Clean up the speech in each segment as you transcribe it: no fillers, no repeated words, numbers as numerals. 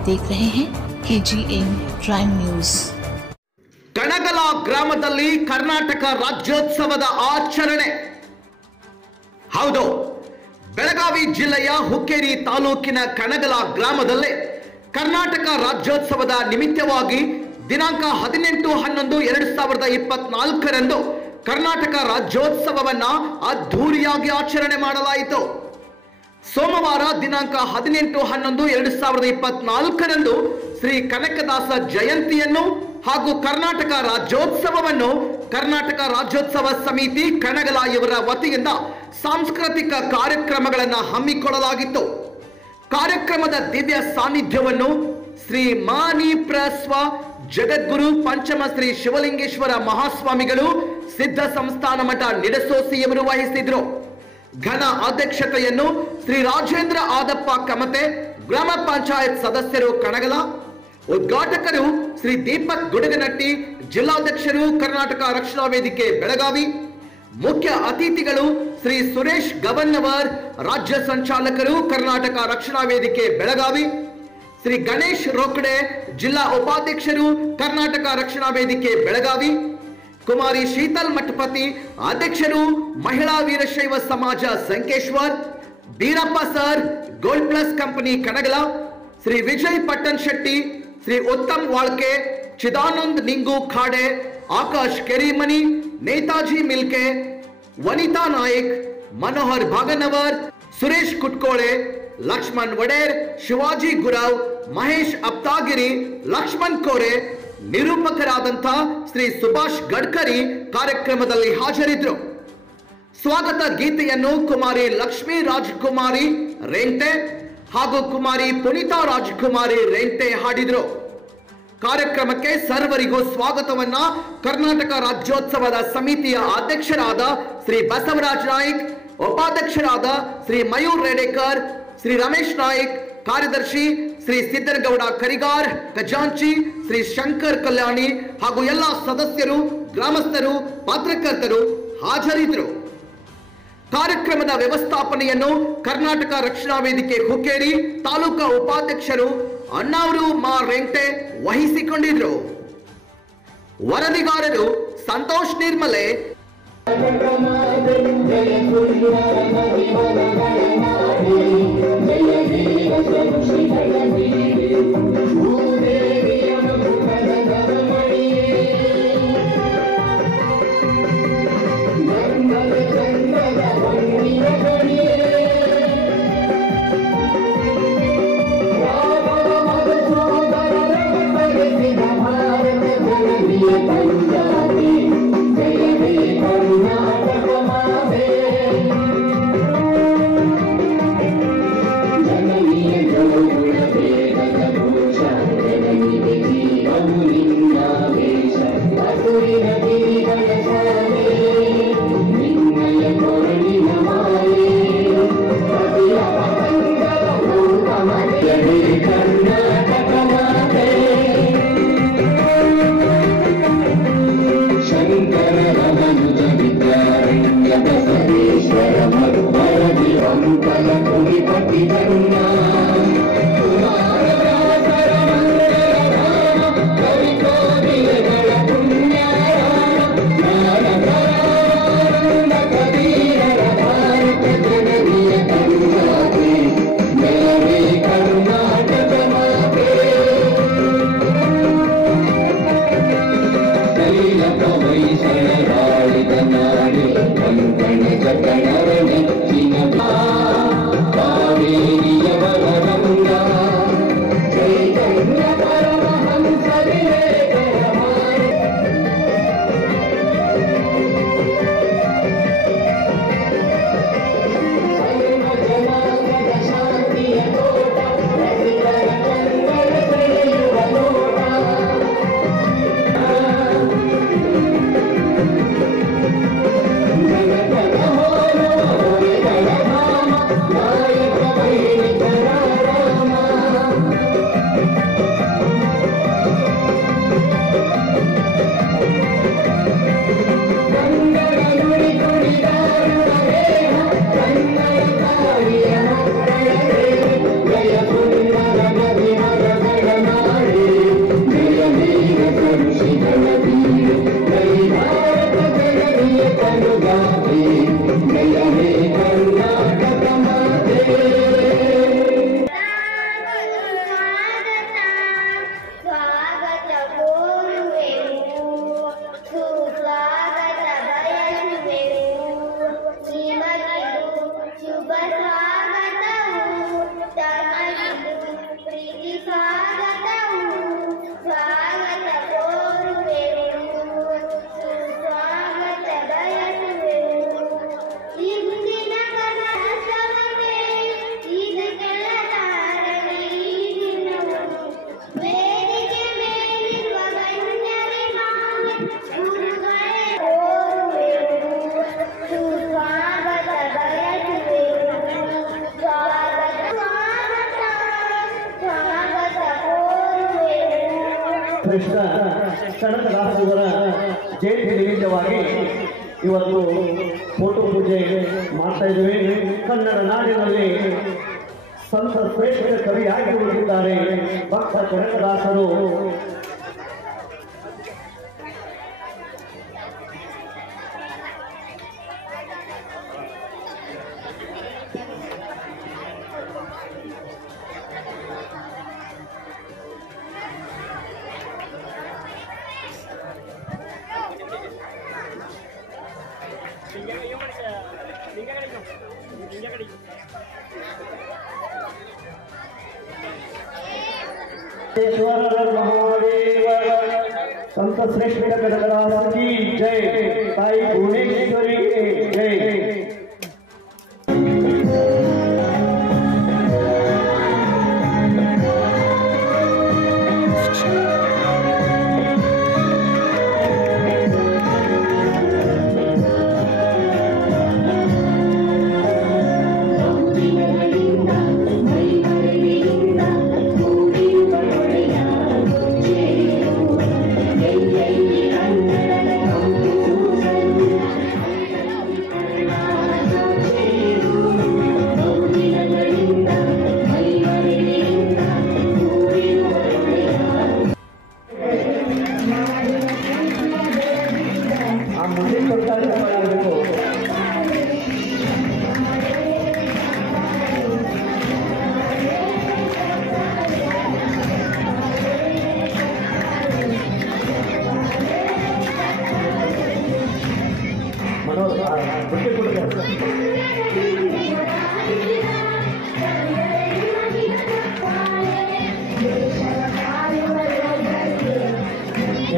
आप देख रहे हैं KGN प्राइम न्यूज। ಕಣಗಲ ಗ್ರಾಮದಲ್ಲಿ ಕರ್ನಾಟಕ ರಾಜ್ಯೋತ್ಸವದ ಆಚರಣೆ. ಹೌದು, ಬೆಳಗಾವಿ ಜಿಲ್ಲೆಯ ಹುಕ್ಕೇರಿ ತಾಲೂಕಿನ ಕಣಗಲ ಗ್ರಾಮದಲ್ಲಿ ಕರ್ನಾಟಕ ರಾಜ್ಯೋತ್ಸವದ ನಿಮಿತ್ತವಾಗಿ ದಿನಾಂಕ 18/11/2024ರಂದು ಕರ್ನಾಟಕ ರಾಜ್ಯೋತ್ಸವವನ್ನ ಅದ್ಧೂರಿಯಾಗಿ ಆಚರಣೆ ಮಾಡಲಾಯಿತು. ಸೋಮವಾರ ದಿನಾಂಕ 18/11/2024ರಂದು ಶ್ರೀ ಕನಕದಾಸ ಜಯಂತಿಯನ್ನು ಹಾಗೂ ಕರ್ನಾಟಕ ರಾಜ್ಯೋತ್ಸವವನ್ನು ಕರ್ನಾಟಕ ರಾಜ್ಯೋತ್ಸವ ಸಮಿತಿ ಕಣಗಲ ಇವರ ವತಿಯಿಂದ ಸಾಂಸ್ಕೃತಿಕ ಕಾರ್ಯಕ್ರಮಗಳನ್ನು ಹಮ್ಮಿಕೊಳ್ಳಲಾಗಿತ್ತು. ಕಾರ್ಯಕ್ರಮದ ದಿವ್ಯ ಸಾನ್ನಿಧ್ಯವನ್ನು ಶ್ರೀ ಮಾನಿಪ್ರಸ್ವ ಜಗದ್ಗುರು ಪಂಚಮ ಶ್ರೀ ಶಿವಲಿಂಗೇಶ್ವರ ಮಹಾಸ್ವಾಮಿಗಳು ಸಿದ್ಧ ಸಂಸ್ಥಾನ ಮಠ ನಿಡಸೋಸಿಯವರು ವಹಿಸಿದ್ರು. ಘನ ಅಧ್ಯಕ್ಷತೆಯನ್ನು ಶ್ರೀ ರಾಜೇಂದ್ರ ಆದಪ್ಪ ಕಮತೆ, ಗ್ರಾಮ ಪಂಚಾಯತ್ ಸದಸ್ಯರು ಕಣಗಲ, ಉದ್ಘಾಟಕರು ಶ್ರೀ ದೀಪಕ್ ಗುಡಗನಟ್ಟಿ, ಜಿಲ್ಲಾಧ್ಯಕ್ಷರು ಕರ್ನಾಟಕ ರಕ್ಷಣಾ ವೇದಿಕೆ ಬೆಳಗಾವಿ, ಮುಖ್ಯ ಅತಿಥಿಗಳು ಶ್ರೀ ಸುರೇಶ್ ಗವನ್ನವರ್, ರಾಜ್ಯ ಸಂಚಾಲಕರು ಕರ್ನಾಟಕ ರಕ್ಷಣಾ ವೇದಿಕೆ ಬೆಳಗಾವಿ, ಶ್ರೀ ಗಣೇಶ್ ರೋಕಡೆ, ಜಿಲ್ಲಾ ಉಪಾಧ್ಯಕ್ಷರು ಕರ್ನಾಟಕ ರಕ್ಷಣಾ ವೇದಿಕೆ ಬೆಳಗಾವಿ, ಕುಮಾರಿ ಶೀತಲ್ ಮಠಪತಿ, ಅಧ್ಯಕ್ಷರು ಮಹಿಳಾ ವೀರಶೈವ ಸಮಾಜ Sankeshwar, Beerappa sir, gold plus company Kanagala, Shri Vijay Pattan Shetty, Shri Uttam Walke, Chidanand Ningu Khade, Akash Kerimani, Netaji Milke, Vanita Nayak, Manohar Bhaganavar, Suresh Kutkole, Laxman Vader, Shivaji Gurav, Mahesh Aptagiri, Laxman Kore, ನಿರೂಪಕರಾದಂಥ ಶ್ರೀ ಸುಭಾಷ್ ಗಡ್ಕರಿ ಕಾರ್ಯಕ್ರಮದಲ್ಲಿ ಹಾಜರಿದ್ದರು. ಸ್ವಾಗತ ಗೀತೆಯನ್ನು ಕುಮಾರಿ ಲಕ್ಷ್ಮೀ ರಾಜಕುಮಾರಿ ರೆಂಟೆ ಹಾಗೂ ಕುಮಾರಿ ಪುನೀತಾ ರಾಜಕುಮಾರಿ ರೆಂಟೆ ಹಾಡಿದರು. ಕಾರ್ಯಕ್ರಮಕ್ಕೆ ಸರ್ವರಿಗೂ ಸ್ವಾಗತವನ್ನ ಕರ್ನಾಟಕ ರಾಜ್ಯೋತ್ಸವದ ಸಮಿತಿಯ ಅಧ್ಯಕ್ಷರಾದ ಶ್ರೀ ಬಸವರಾಜ್ ನಾಯ್ಕ್, ಉಪಾಧ್ಯಕ್ಷರಾದ ಶ್ರೀ ಮಯೂರ್ ರೇಡೇಕರ್, ಶ್ರೀ ರಮೇಶ್ ನಾಯ್ಕ್, ಕಾರ್ಯದರ್ಶಿ ಶ್ರೀ ಸಿದ್ದರಗೌಡ ಕರಿಗಾರ್ ಖಜಾಂಚಿ, ಶ್ರೀ ಶಂಕರ್ ಕಲ್ಯಾಣಿ ಹಾಗೂ ಎಲ್ಲ ಸದಸ್ಯರು, ಗ್ರಾಮಸ್ಥರು, ಪತ್ರಕರ್ತರು ಹಾಜರಿದ್ದರು. ಕಾರ್ಯಕ್ರಮದ ವ್ಯವಸ್ಥಾಪನೆಯನ್ನು ಕರ್ನಾಟಕ ರಕ್ಷಣಾ ವೇದಿಕೆ ಹುಕ್ಕೇರಿ ತಾಲೂಕಾ ಉಪಾಧ್ಯಕ್ಷರು ಅಣ್ಣಾವರು ಮಾ ರೆಂಟೆ ವಹಿಸಿಕೊಂಡಿದ್ರು. ವರದಿಗಾರರು ಸಂತೋಷ್ ನಿರ್ಮಲೆ. ಕೃಷ್ಣ ಕನಕದಾಸರ ಜಯಂತಿ ನಿಮಿತ್ತವಾಗಿ ಇವತ್ತು ಫೋಟೋ ಪೂಜೆ ಮಾಡ್ತಾ ಇದ್ದೇವೆ. ಕನ್ನಡ ನಾಡಿನಲ್ಲಿ ಸಂತ ಶ್ರೇಷ್ಠ ಕವಿಯಾಗಿ ಉಳಿದಿದ್ದಾರೆ ಭಕ್ತ ಕನಕದಾಸರು. संत श्रेष्ठ कनकदास की जय, ताई भुवनेश्वरी की जय।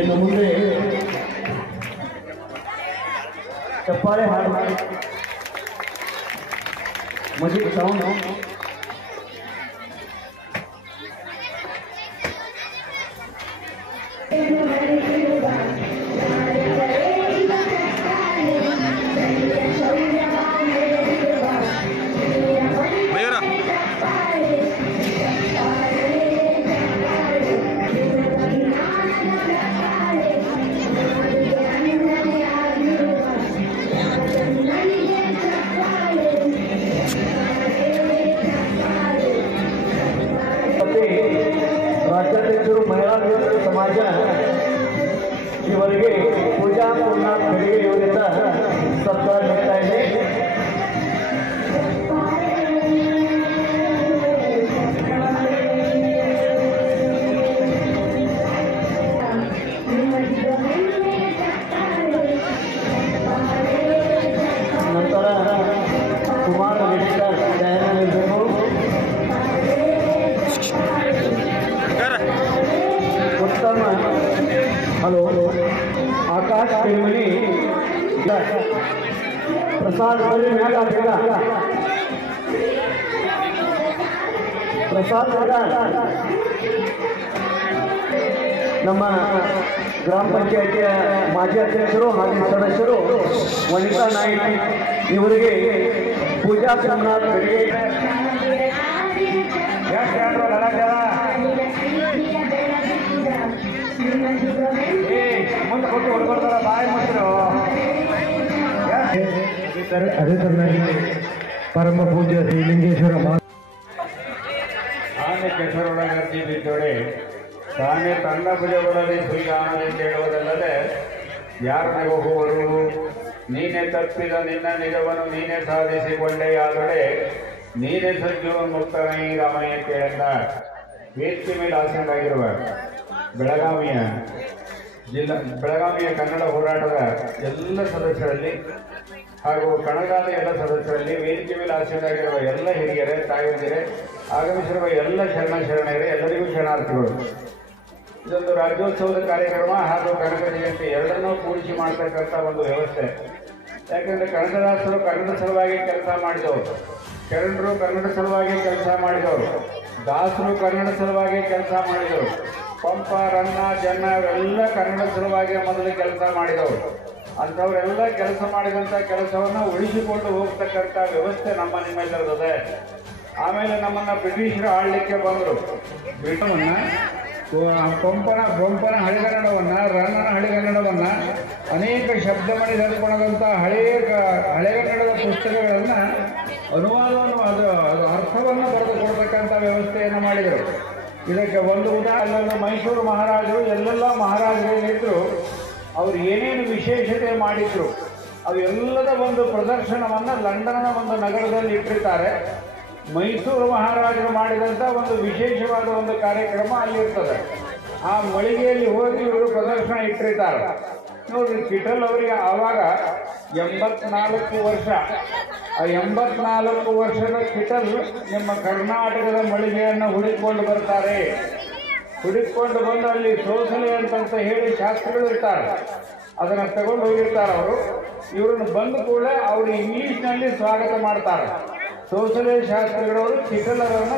ಇನ್ನು ಮುಂದೆ ಚಪ್ಪಾಳೆ ಹಾಡು ಮಜಿಕ್ ಸೌಂಡ್ राज्याध्यक्षರು ಮಹಿಳಾ ಸಮಾಜ ಇವರಿಗೆ ಪೂಜಾ ಪೂರ್ಣ ಬೆಳಿಗ್ಗೆ ಯೋಜಿತ ಸತ್ಕಾರ ನೀಡ್ತಾ ಇದೆ. ನಂತರ ಕುಮಾರ ವೆಂಕಟ ಜಯನ ನೀಡಬೇಕು. उत्तम हेलो आकाश पेमनी प्रसाद प्रसाद ನಮ್ಮ ಗ್ರಾಮ ಪಂಚಾಯಿತಿಯ ಮಾಜಿ ಅಧ್ಯಕ್ಷರು ಹಾಗೂ ಸದಸ್ಯರು ವನಿತಾ ನಾಯ್ಕ ಇವರಿಗೆ ಪೂಜಾ ಸೋಮನಾಥ್ ಬೆಳಿಗ್ಗೆ ಅದೇ ತರನಾಗಿ ಪರಮ ಪೂಜ್ಯ ಶ್ರೀಲಿಂಗೇಶ್ವರ ಆನೆ ಕೆಸರೊಳಗರ್ಜಿ ಬಿದ್ದೊಡೆ ತಾನೇ ತನ್ನ ಭುಜಗಳಲ್ಲಿ ಶ್ರೀಗಾನದಿಂದ ಹೇಳುವುದಲ್ಲದೆ ಯಾರನ್ನೇ ಹೋಗುವರು ನೀನೇ ತಪ್ಪಿದ ನಿನ್ನ ನಿಜವನ್ನು ನೀನೇ ಸಾಧಿಸಿಕೊಂಡೆಯಾದೊಡೆ ನೀನೇ ಸಜ್ಜು ಮುಕ್ತನೈ ರಾಮನೇ ಕೇಳಿದ. ವೇದಿಕೆ ಮೇಲೆ ಆಸೀನರಾಗಿರುವ ಬೆಳಗಾವಿಯ ಕನ್ನಡ ಹೋರಾಟದ ಎಲ್ಲ ಸದಸ್ಯರಲ್ಲಿ ಹಾಗೂ ಕಣಗಾಲ ಎಲ್ಲ ಸದಸ್ಯರಲ್ಲಿ ವೇದಿಕೆ ಮೇಲೆ ಆಸೀನರಾಗಿರುವ ಎಲ್ಲ ಹಿರಿಯರೇ ತಾಯಂದಿರೇ ಆಗಮಿಸಿರುವ ಎಲ್ಲ ಶರಣರೇ ಎಲ್ಲರಿಗೂ ಶರಣಾರ್ಥಿಗಳು. ಇದೊಂದು ರಾಜ್ಯೋತ್ಸವದ ಕಾರ್ಯಕ್ರಮ ಹಾಗೂ ಕನಕ ಜಯಂತಿ ಎರಡನ್ನೂ ಕೂಡಿಸಿ ಮಾಡ್ತಕ್ಕಂಥ ಒಂದು ವ್ಯವಸ್ಥೆ. ಯಾಕೆಂದರೆ ಕನಕದಾಸರು ಕನ್ನಡ ಸಲುವಾಗಿ ಕೆಲಸ ಮಾಡಿದವರು, ಶರಣರು ಕನ್ನಡ ಸಲುವಾಗಿ ಕೆಲಸ ಮಾಡಿದವರು, ದಾಸರು ಕನ್ನಡ ಸಲುವಾಗಿ ಕೆಲಸ ಮಾಡಿದವರು. ಪಂಪ ರನ್ನ ಜನ್ನ ಅವೆಲ್ಲ ಕನ್ನಡ ಸಲುವಾಗಿ ಮೊದಲು ಕೆಲಸ ಮಾಡಿದವರು. ಅಂಥವರೆಲ್ಲ ಕೆಲಸ ಮಾಡಿದಂಥ ಕೆಲಸವನ್ನು ಉಳಿಸಿಕೊಂಡು ಹೋಗ್ತಕ್ಕಂಥ ವ್ಯವಸ್ಥೆ ನಮ್ಮ ನಿಮ್ಮೆಲ್ಲರದಿದೆ. ಆಮೇಲೆ ನಮ್ಮನ್ನು ಬ್ರಿಟಿಷರು ಆಳಲಿಕ್ಕೆ ಬಂದರು. ಬ್ರಿಟನ್ನ ಪಂಪನ ಹಳೆಗನ್ನಡವನ್ನು, ರನ್ನನ ಹಳೆಗನ್ನಡವನ್ನು, ಅನೇಕ ಶಬ್ದಮಣಿ ದರ್ಪಣದಂಥ ಹಳೆಗನ್ನಡದ ಪುಸ್ತಕಗಳನ್ನು ಅನುವಾದವನ್ನು ಅದು ಅರ್ಥವನ್ನು ಬರೆದುಕೊಡ್ತಕ್ಕಂಥ ವ್ಯವಸ್ಥೆಯನ್ನು ಮಾಡಿದರು. ಇದಕ್ಕೆ ಒಂದು ಉದಾಹರಣೆ, ಮೈಸೂರು ಮಹಾರಾಜರು ಎಲ್ಲೆಲ್ಲ ಮಹಾರಾಜರೇನಿದ್ರು ಅವರು ಏನೇನು ವಿಶೇಷತೆ ಮಾಡಿದ್ರು ಅವೆಲ್ಲದ ಒಂದು ಪ್ರದರ್ಶನವನ್ನು ಲಂಡನ್ನ ಒಂದು ನಗರದಲ್ಲಿ ಇಟ್ಟಿರ್ತಾರೆ. ಮೈಸೂರು ಮಹಾರಾಜರು ಮಾಡಿದಂಥ ಒಂದು ವಿಶೇಷವಾದ ಒಂದು ಕಾರ್ಯಕ್ರಮ ಅಲ್ಲಿರ್ತದೆ. ಆ ಮಳಿಗೆಯಲ್ಲಿ ಹೋಗಿ ಇವರು ಪ್ರದರ್ಶನ ಇಟ್ಟಿರ್ತಾರೆ. ನೋಡ್ರಿ, ಕಿಟಲ್ ಅವರಿಗೆ ಆವಾಗ 84 ವರ್ಷ. ಆ 84 ವರ್ಷದ ಕಿಟಲ್ ನಿಮ್ಮ ಕರ್ನಾಟಕದ ಮಳಿಗೆಯನ್ನು ಹುಡುಕಿಕೊಂಡು ಬರ್ತಾರೆ. ಹುಡುಕಿಕೊಂಡು ಬಂದು ಅಲ್ಲಿ ಸೋಸಲೆ ಅಂತಂತ ಹೇಳಿ ಶಾಸ್ತ್ರಗಳು ಇರ್ತಾರೆ, ಅದನ್ನು ತಗೊಂಡು ಹೋಗಿರ್ತಾರೆ ಅವರು. ಇವರನ್ನು ಬಂದ ಕೂಡಲೇ ಅವರು ಇಂಗ್ಲೀಷ್ನಲ್ಲಿ ಸ್ವಾಗತ ಮಾಡ್ತಾರೆ. ಸೋಸಲೆ ಶಾಸ್ತ್ರಿಗಳವರು ಕಿಟಲ್ ಅವರನ್ನು